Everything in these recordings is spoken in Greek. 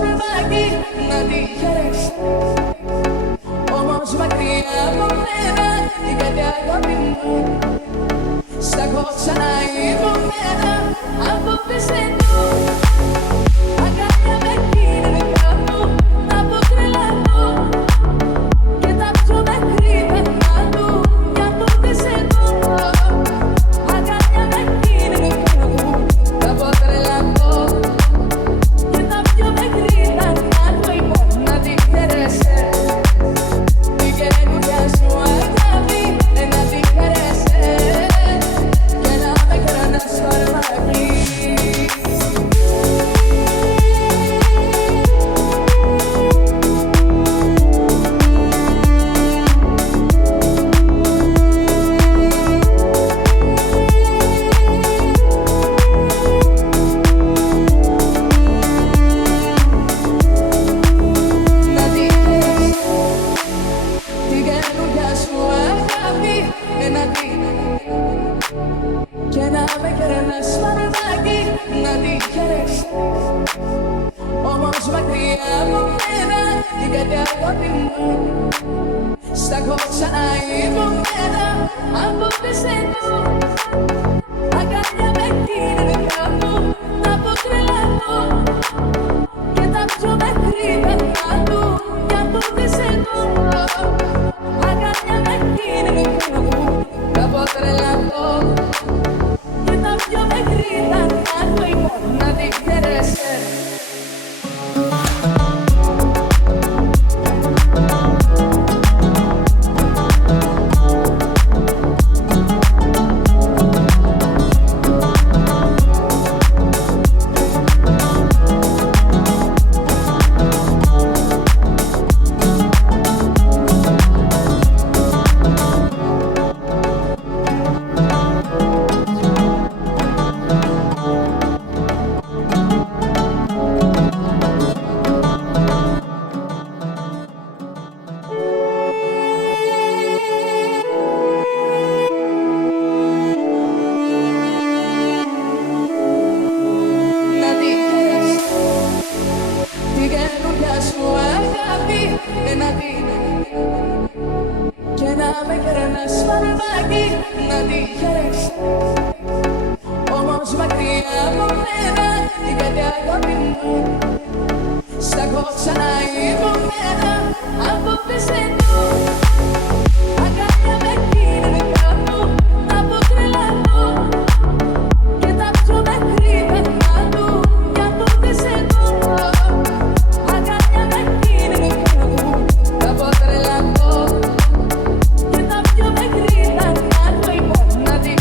σφαλμάκι να τυχερές. Όμως μακριά από μένα είχατε αγάπη μου. Σ' έχω ξαναειδωμένα από πεσένου. Αγκάλια με κύριε κάπου από τρελανό. Και τα πιο μέχρι πένα του κι από πεσένου. Αγκάλια με κύριε κάπου από τρελανό. Και τα πιο μέχρι πένα του να τυχερέσαι. Την καινούργια σου αγάπη να τυχερέσαι. Και να με κρανάς σφαλμάκι. Και να με κρανάς σφαλμάκι να τυχερές. Όμως μακριά από μένα είχατε αγάπη μου. Σ' έχω ξαναειδωμένα από πεσένου. Αγκάλια με κύριε κάπου από τρελανό. Και τα πιο μέχρι πένα του κι από πεσένου. Αγκάλια με κύριε κάπου από τρελανό. Και τα πιο μέχρι πένα του να τυχερέσαι. Και να με κρανάς σφαλμάκι να τυχερές. Όμως μακριά από μένα είχατε αγάπη μου. Σ' έχω ξαναειδωμένα από πεσένου. Αγκάλια με κύριε κάπου από τρελανό. Και τα πιο μέχρι πένα του κι από πεσένου. Αγκάλια με κύριε κάπου από τρελανό. Και τα πιο μέχρι πένα του να τυχερές.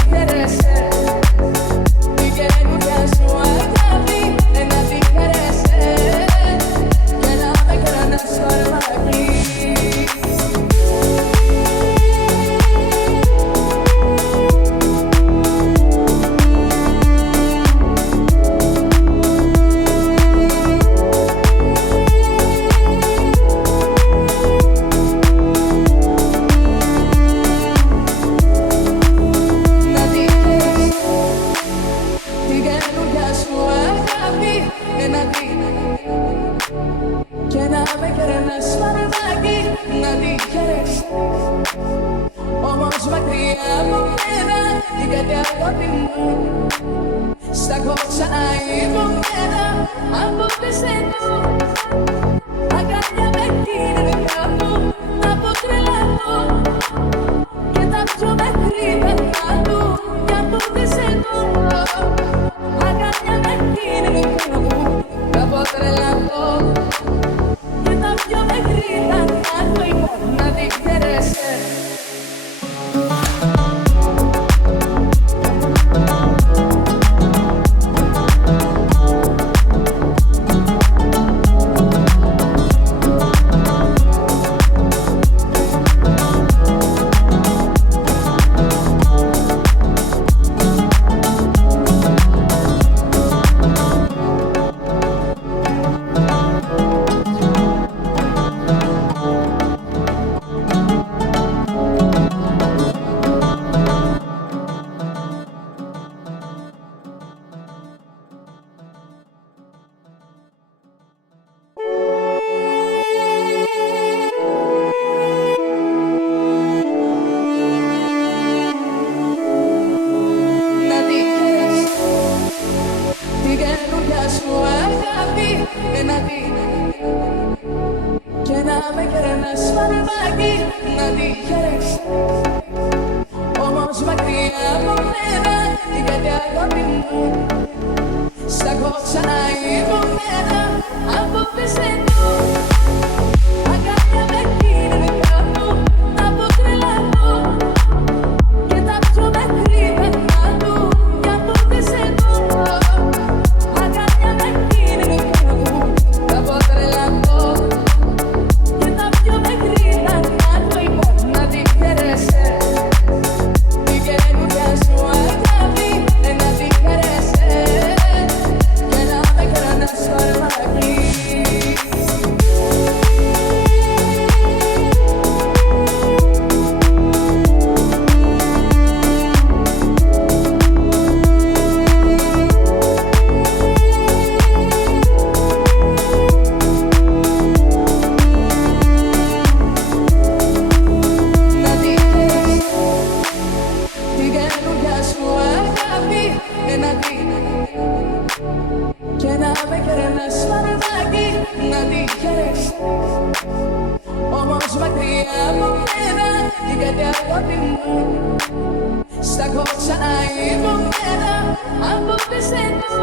cosa hai con me, a volte sei tu, a cambia vecchina di capo, a potre lato, che tanto me scrive ma tu, che a volte sei tu, a cambia vecchina di capo, a potre lato, che tanto me scrive ma tu, y por nadie interesa. Sta cosa hai con me, a volte sei tu,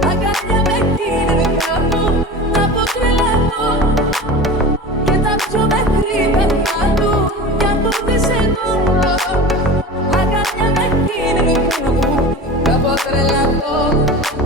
a cambia vecchina di capo, a potre lato, che tanto me scrive ma tu, che a volte sei tu, a cambia vecchina di capo, a potre lato.